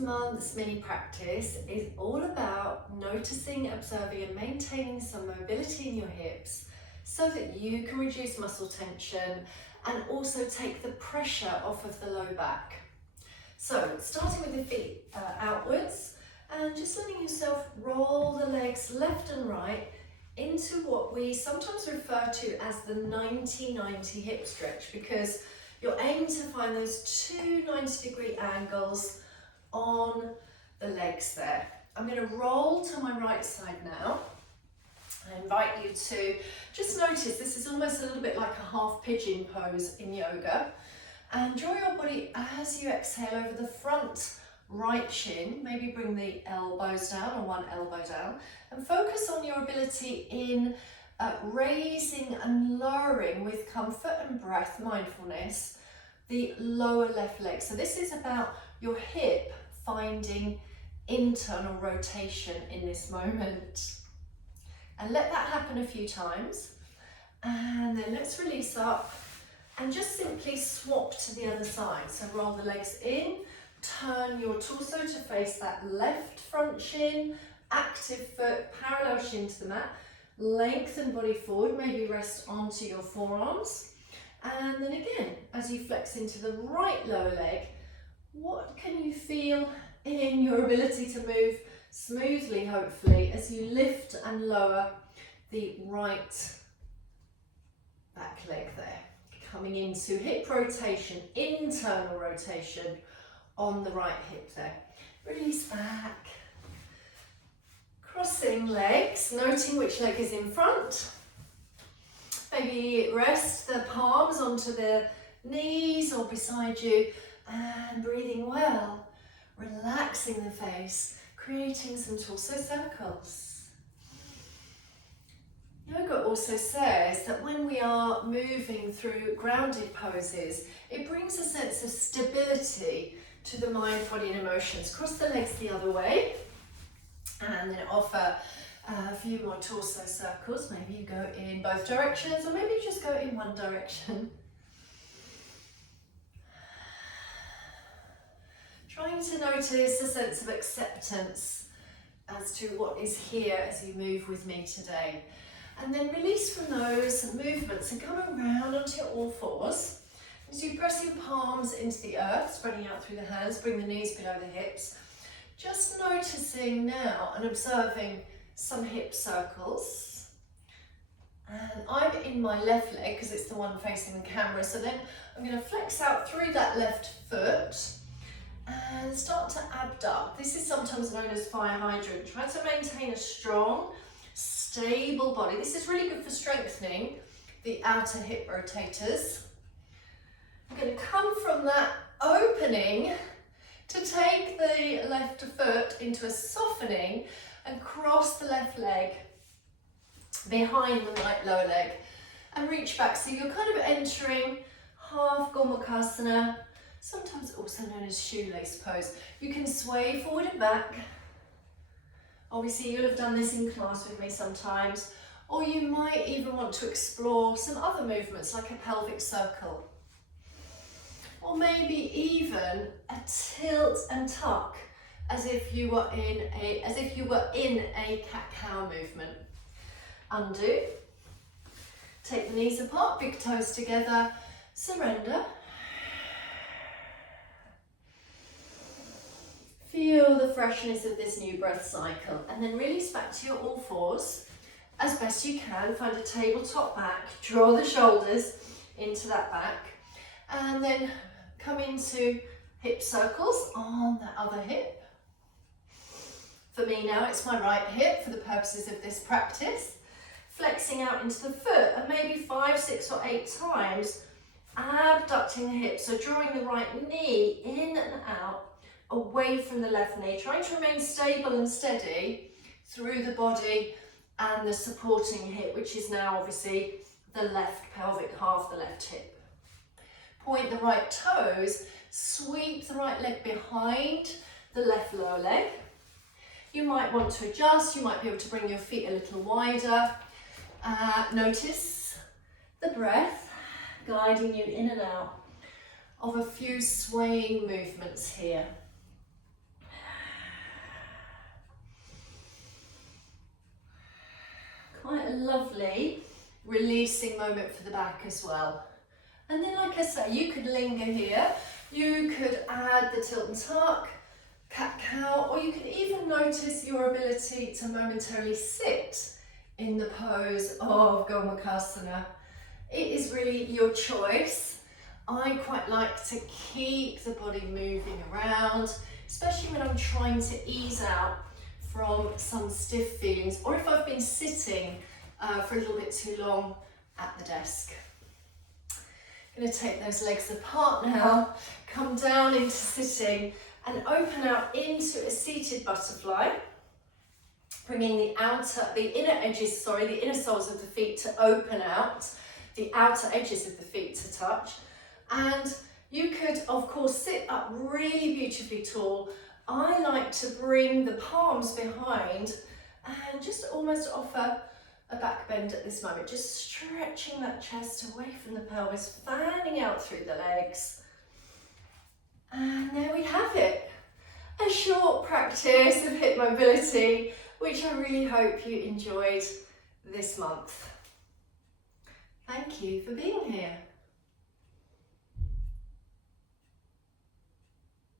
month's mini practice is all about noticing, observing and maintaining some mobility in your hips so that you can reduce muscle tension and also take the pressure off of the low back. So starting with the feet outwards and just letting yourself roll the legs left and right into what we sometimes refer to as the 90-90 hip stretch, because you're aiming to find those two 90-degree angles on the legs there. I'm going to roll to my right side now. I invite you to just notice this is almost a little bit like a half pigeon pose in yoga, and draw your body as you exhale over the front right shin. Maybe bring the elbows down or one elbow down, and focus on your ability in raising and lowering with comfort and breath, mindfulness, the lower left leg. So this is about your hip finding internal rotation in this moment. And let that happen a few times. And then let's release up and just simply swap to the other side. So roll the legs in, turn your torso to face that left front shin, active foot, parallel shin to the mat, lengthen body forward, maybe rest onto your forearms. And then again, as you flex into the right lower leg, what can you feel in your ability to move smoothly, hopefully, as you lift and lower the right back leg there, coming into hip rotation, internal rotation on the right hip there. Release back, crossing legs, noting which leg is in front. Maybe rest the palms onto the knees or beside you, and breathing well, relaxing the face, creating some torso circles. Yoga also says that when we are moving through grounded poses, it brings a sense of stability to the mind, body and emotions. Cross the legs the other way and then offer a few more torso circles. Maybe you go in both directions, or maybe you just go in one direction. Trying to notice a sense of acceptance as to what is here as you move with me today. And then release from those movements and come around onto your all fours. As you press your palms into the earth, spreading out through the hands, bring the knees below the hips. Just noticing now and observing some hip circles. And I'm in my left leg because it's the one facing the camera. So then I'm going to flex out through that left foot and start to abduct. This is sometimes known as fire hydrant. Try to maintain a strong, stable body. This is really good for strengthening the outer hip rotators. I'm going to come from that opening to take the left foot into a softening and cross the left leg behind the right lower leg and reach back. So you're kind of entering half Gomukhasana, sometimes also known as shoelace pose. You can sway forward and back. Obviously you'll have done this in class with me sometimes, or you might even want to explore some other movements like a pelvic circle, or maybe even a tilt and tuck, as if you were in a cat-cow movement. Undo, take the knees apart, big toes together, surrender. Feel the freshness of this new breath cycle, and then release back to your all fours as best you can. Find a tabletop back, draw the shoulders into that back, and then come into hip circles on that other hip. For me now, it's my right hip for the purposes of this practice. Flexing out into the foot, and maybe 5, 6 or 8 times abducting the hip, so drawing the right knee in and out away from the left knee, trying to remain stable and steady through the body and the supporting hip, which is now obviously the left pelvic half, the left hip. Point the right toes, sweep the right leg behind the left lower leg. You might want to adjust, you might be able to bring your feet a little wider. Notice the breath guiding you in and out of a few swaying movements here. quite a lovely releasing moment for the back as well. And then, like I say, you could linger here. You could add the tilt and tuck, cat-cow, or you could even notice your ability to momentarily sit in the pose of Gomukhasana. It is really your choice. I quite like to keep the body moving around, especially when I'm trying to ease out from some stiff feelings, or if I've been sitting for a little bit too long at the desk. I'm going to take those legs apart now, come down into sitting and open out into a seated butterfly, bringing the inner soles of the feet to open out, the outer edges of the feet to touch. And you could, of course, sit up really beautifully tall. I like to bring the palms behind and just almost offer a back bend at this moment, just stretching that chest away from the pelvis, fanning out through the legs. And there we have it. A short practice of hip mobility, which I really hope you enjoyed this month. Thank you for being here.